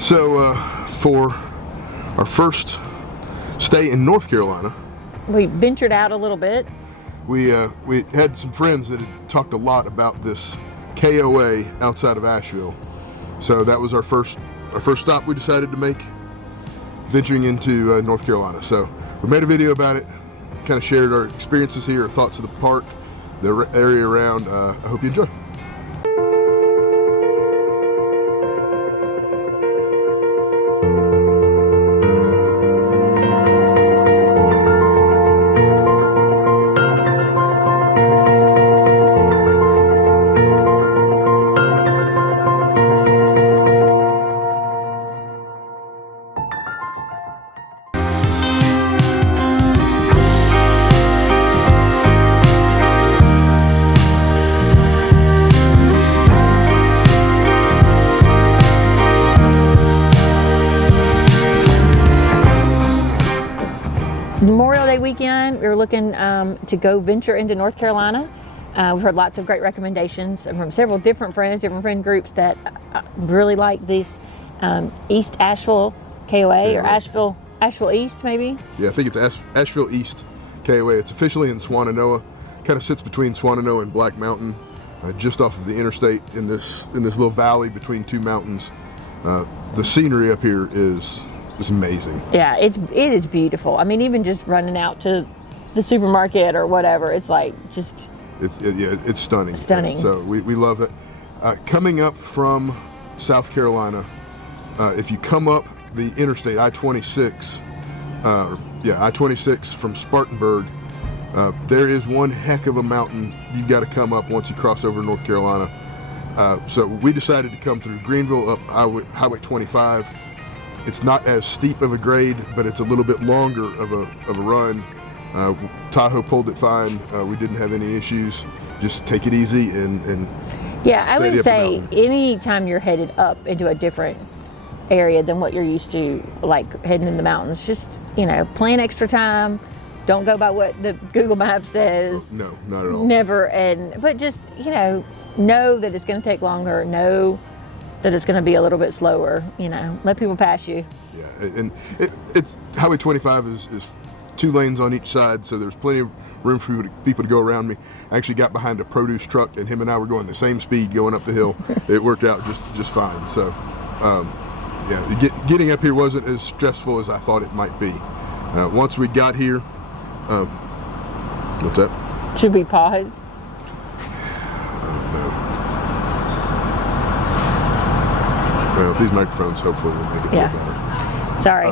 right, so for our first stay in North Carolina, we ventured out a little bit. We had some friends that had talked a lot about this KOA outside of Asheville, so that was our first stop we decided to make, venturing into North Carolina. So we made a video about it, kind of shared our experiences here, our thoughts of the park, the area around. I hope you enjoy. Memorial Day weekend, we were looking to go venture into North Carolina. We've heard lots of great recommendations from several different friend groups that really like this East Asheville KOA, or Asheville East maybe? Yeah, I think it's Asheville East KOA. It's officially in Swannanoa. Kind of sits between Swannanoa and Black Mountain, just off of the interstate in this little valley between two mountains. The scenery up here is amazing. Yeah, it is beautiful. I mean, even just running out to the supermarket or whatever, it's like just... It's stunning. Stunning. So we love it. Coming up from South Carolina, if you come up the interstate, I-26, I-26 from Spartanburg, there is one heck of a mountain you've got to come up once you cross over North Carolina. So we decided to come through Greenville up Highway 25. It's not as steep of a grade, but it's a little bit longer of a run. Tahoe pulled it fine. We didn't have any issues. Just take it easy and yeah, I would say anytime you're headed up into a different area than what you're used to, like heading in the mountains, just, plan extra time. Don't go by what the Google Maps says. No, not at all. Never. But just, know that it's going to take longer. Know that it's going to be a little bit slower. Let people pass you. Yeah, and it's Highway 25 is 2 lanes on each side, so there's plenty of room for people to go around me. I actually got behind a produce truck, and him and I were going the same speed going up the hill. It worked out just fine. So, getting up here wasn't as stressful as I thought it might be. Once we got here, what's that? Should we pause? Well, these microphones hopefully will make it a little better. Sorry.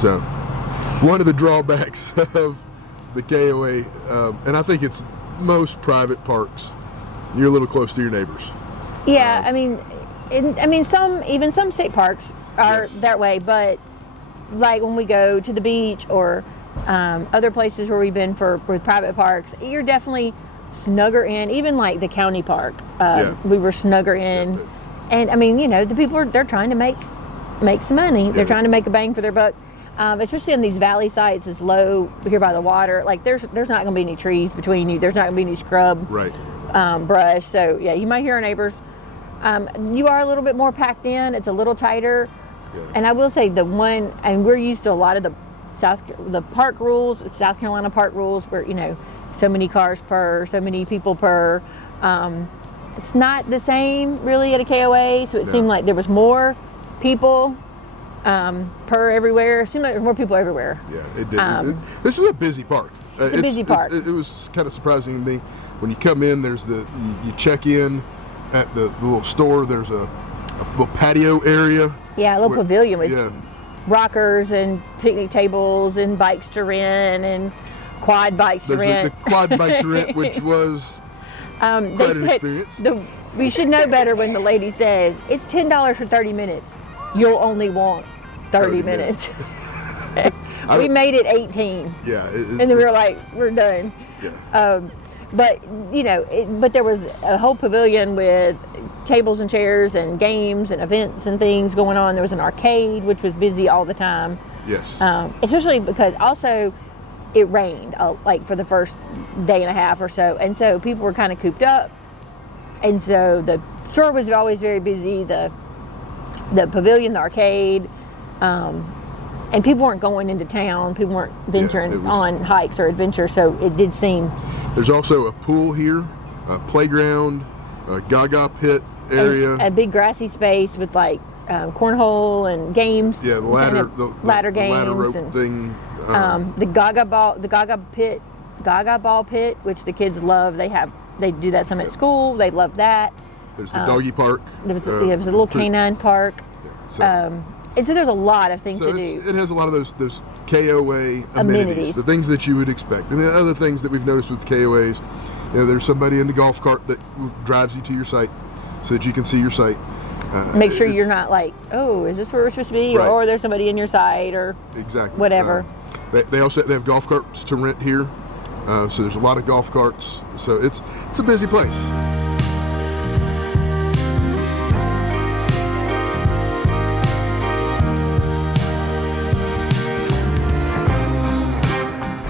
So one of the drawbacks of the KOA, and I think it's most private parks, you're a little close to your neighbors. Yeah, some state parks are that way, but like when we go to the beach or other places where we've been with private parks, you're definitely snugger in. Even like the county park, we were snugger in. Yeah. And the people they're trying to make some money. Yeah. They're trying to make a bang for their buck. Especially on these valley sites, it's low here by the water. Like there's not going to be any trees between you. There's not going to be any scrub, brush. So yeah, you might hear our neighbors. You are a little bit more packed in. It's a little tighter. Yeah. And I will say we're used to a lot of the park rules, South Carolina park rules, where so many cars per, so many people per. It's not the same really at a KOA, so it seemed like there was more people per everywhere. It seemed like there were more people everywhere. Yeah, it did. This is a busy park. It's a busy park. It was kind of surprising to me. When you come in, there's you check in at the little store. There's a little patio area. Yeah, a little pavilion with rockers and picnic tables and bikes to rent and quad bikes to rent. The quad bike to rent, which was quite an experience. We should know better when the lady says, it's $10 for 30 minutes. You'll only want 30 minutes. We made it 18. Yeah. And then we were like, we're done. Yeah. But there was a whole pavilion with tables and chairs and games and events and things going on. There was an arcade, which was busy all the time. Yes. Especially because also it rained like for the first day and a half or so. And so people were kind of cooped up. And so the store was always very busy. The the pavilion, the arcade, and people weren't going into town. People weren't venturing on hikes or adventures, so it did seem. There's also a pool here, a playground, a gaga pit area, a big grassy space with like cornhole and games. Yeah, the ladder, the ladder games, ladder rope and thing. The gaga ball pit, which the kids love. They do that some at school. They love that. There's the doggy park. There was a little canine park. Yeah, and so there's a lot of things to do. It has a lot of those KOA amenities, the things that you would expect. And the other things that we've noticed with KOAs, there's somebody in the golf cart that drives you to your site so that you can see your site. Make sure you're not like, oh, is this where we're supposed to be? Right. Or there's somebody in your site or whatever. They have golf carts to rent here. So there's a lot of golf carts. So it's a busy place.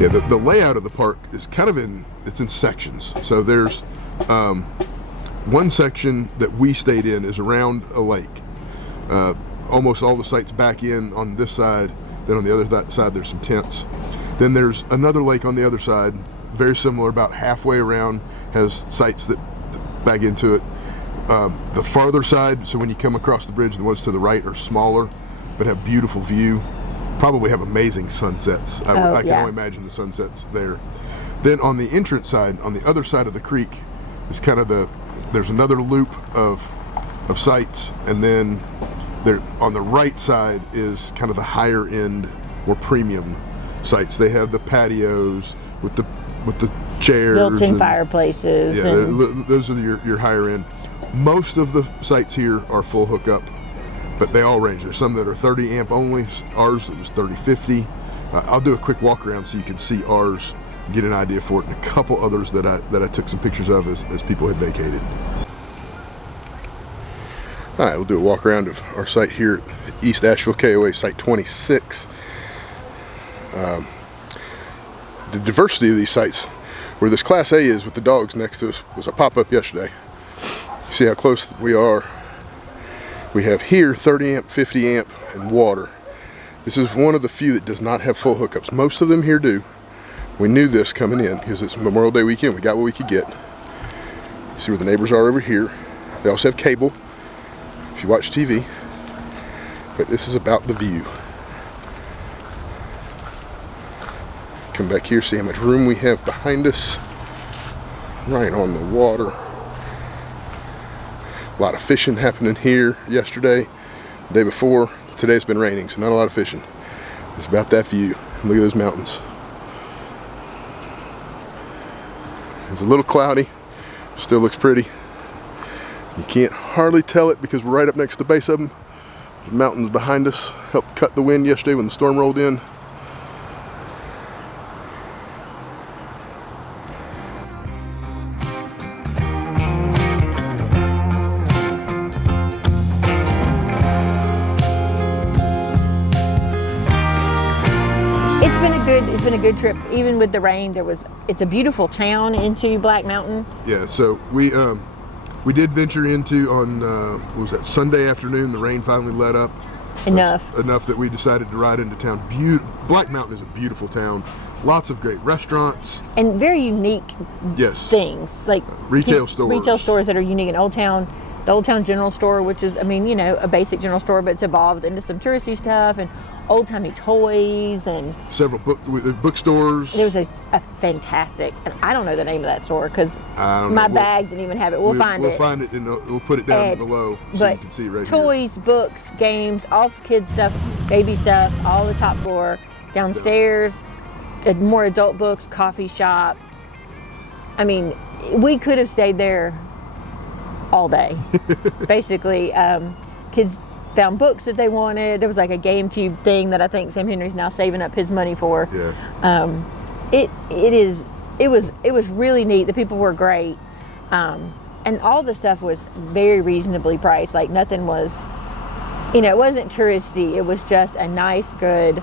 Yeah, the layout of the park is kind of in sections. So there's one section that we stayed in is around a lake. Almost all the sites back in on this side. Then on the other side there's some tents. Then there's another lake on the other side, very similar, about halfway around, has sites that back into it. The farther side, so when you come across the bridge, the ones to the right are smaller, but have beautiful view. Probably have amazing sunsets. I can only imagine the sunsets there. Then on the entrance side, on the other side of the creek, is kind of there's another loop of sites, and then there on the right side is kind of the higher end or premium sites. They have the patios with the chairs, built-in fireplaces. Yeah, those are your higher end. Most of the sites here are full hookup, but they all range. There's some that are 30 amp only. Ours was 30-50. I'll do a quick walk around so you can see ours, get an idea for it, and a couple others that I took some pictures of as people had vacated. All right, we'll do a walk around of our site here at East Asheville KOA, site 26. The diversity of these sites, where this Class A is with the dogs next to us, was a pop-up yesterday. See how close we are. We have here 30 amp, 50 amp, and water. This is one of the few that does not have full hookups. Most of them here do. We knew this coming in because it's Memorial Day weekend. We got what we could get. See where the neighbors are over here. They also have cable if you watch TV. But this is about the view. Come back here, see how much room we have behind us. Right on the water. A lot of fishing happening here yesterday, the day before. Today's been raining, so not a lot of fishing. It's about that view. Look at those mountains. It's a little cloudy, still looks pretty. You can't hardly tell it because we're right up next to the base of them. The mountains behind us helped cut the wind yesterday when the storm rolled in. It's been a good trip, even with the rain. It's a beautiful town into Black Mountain. Yeah, so we did venture into on what was that, Sunday afternoon. The rain finally let up enough that we decided to ride into town. Black Mountain is a beautiful town. Lots of great restaurants and very unique things, like retail stores that are unique. In Old Town, the Old Town General Store, which is, a basic general store, but it's evolved into some touristy stuff and old-timey toys and several bookstores. There was a fantastic, and I don't know the name of that store because my bag didn't even have it. We'll find it. We'll find it and we'll put it down below so you can see right toys, here. Books, games, all kids stuff, baby stuff, all the top floor. Downstairs, more adult books, coffee shop. I mean, we could have stayed there all day. Basically, kids found books that they wanted. There was like a GameCube thing that I think Sam Henry's now saving up his money for. Yeah. It was really neat. The people were great, and all the stuff was very reasonably priced. Like nothing was, it wasn't touristy. It was just a nice, good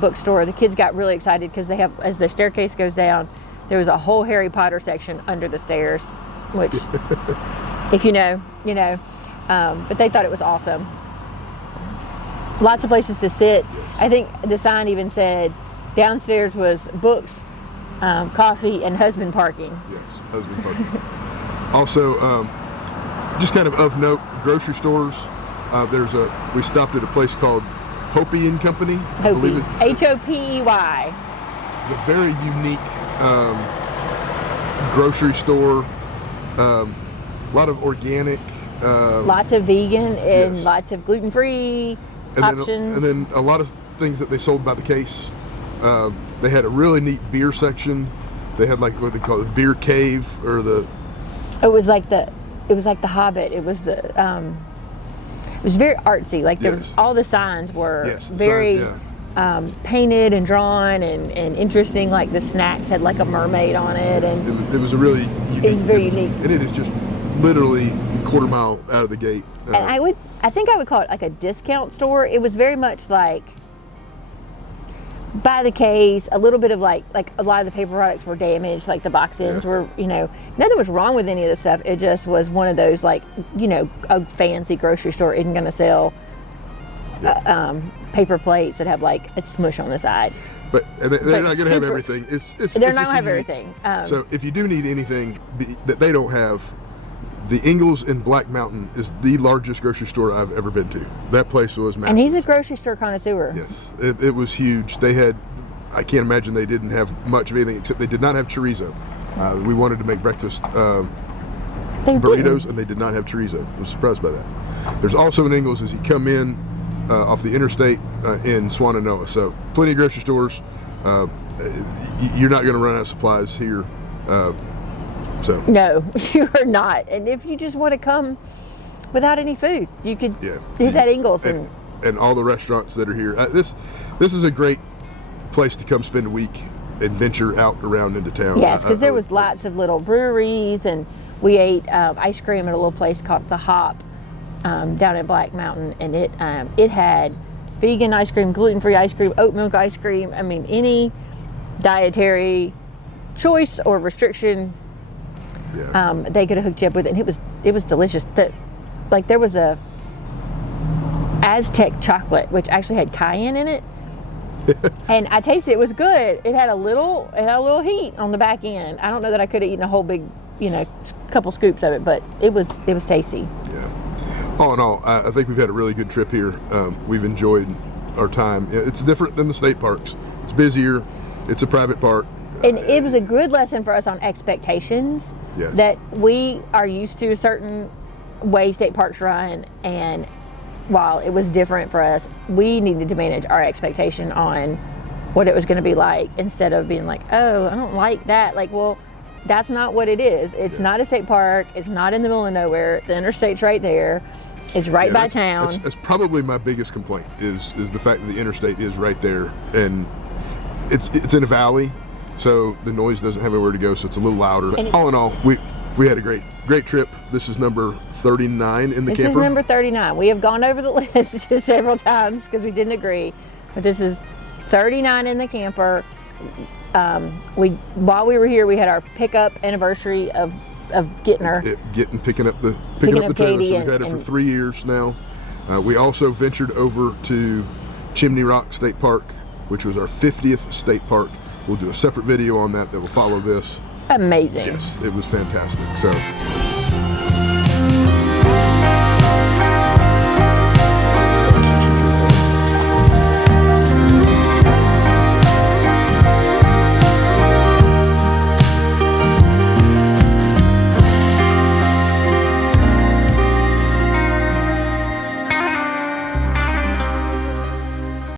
bookstore. The kids got really excited because they have, as the staircase goes down, there was a whole Harry Potter section under the stairs, which, if you know. But they thought it was awesome. Lots of places to sit. I think the sign even said downstairs was books, coffee, and husband parking. Yes, husband parking. Also, just kind of note, grocery stores. We stopped at a place called Hopi and Company. Hopi, H-O-P-E-Y. A very unique grocery store. A lot of organic. Lots of vegan and yes. lots of gluten-free options. And then a lot of things that they sold by the case. They had a really neat beer section. They had like what they call the beer cave, or the. It was like the Hobbit. It was the. It was very artsy. Like there was, all the signs were very painted and drawn and interesting. Like the snacks had like a mermaid on it, and it was a really unique. It was very unique, and it is just literally a quarter mile out of the gate. And I think I would call it like a discount store. It was very much like by the case, a little bit of like a lot of the paper products were damaged, like the box ends were, nothing was wrong with any of the stuff. It just was one of those, like, a fancy grocery store isn't going to sell paper plates that have like a smush on the side. But they're not going to have everything. They're not going to have everything. So if you do need anything that they don't have, the Ingalls in Black Mountain is the largest grocery store I've ever been to. That place was massive. And he's a grocery store connoisseur. Yes, it was huge. They had, I can't imagine they didn't have much of anything, except they did not have chorizo. We wanted to make breakfast burritos, and they did not have chorizo. I was surprised by that. There's also an Ingalls as you come in off the interstate in Swannanoa. So plenty of grocery stores. You're not going to run out of supplies here. So. No, you are not. And if you just want to come without any food, you could hit that Ingalls. And all the restaurants that are here. This is a great place to come spend a week and venture out around into town. Yes, because there was lots of little breweries, and we ate ice cream at a little place called The Hop down at Black Mountain, and it had vegan ice cream, gluten-free ice cream, oat milk ice cream. I mean, any dietary choice or restriction, they could have hooked you up with it, and it was delicious. There was a Aztec chocolate which actually had cayenne in it, and I tasted it was good. It had a little heat on the back end. I don't know that I could have eaten a whole big, couple scoops of it, but it was tasty. Yeah. All in all, I think we've had a really good trip here. We've enjoyed our time. It's different than the state parks. It's busier. It's a private park. And it was a good lesson for us on expectations. Yes. That we are used to a certain way state parks run, and while it was different for us, we needed to manage our expectation on what it was going to be like, instead of being like, oh, I don't like that. Like, well, that's not what it is. It's not a state park. It's not in the middle of nowhere. The interstate's right there. It's right by town. That's probably my biggest complaint is the fact that the interstate is right there, and it's in a valley. So the noise doesn't have anywhere to go, so it's a little louder. All in all, we had a great trip. This is number 39 in the camper. This is number 39. We have gone over the list several times because we didn't agree, but this is 39 in the camper. While we were here, we had our pickup anniversary of getting her. Picking up the trailer. So we've had it for 3 years now. We also ventured over to Chimney Rock State Park, which was our 50th state park. We'll do a separate video on that will follow this. Amazing. Yes, it was fantastic. So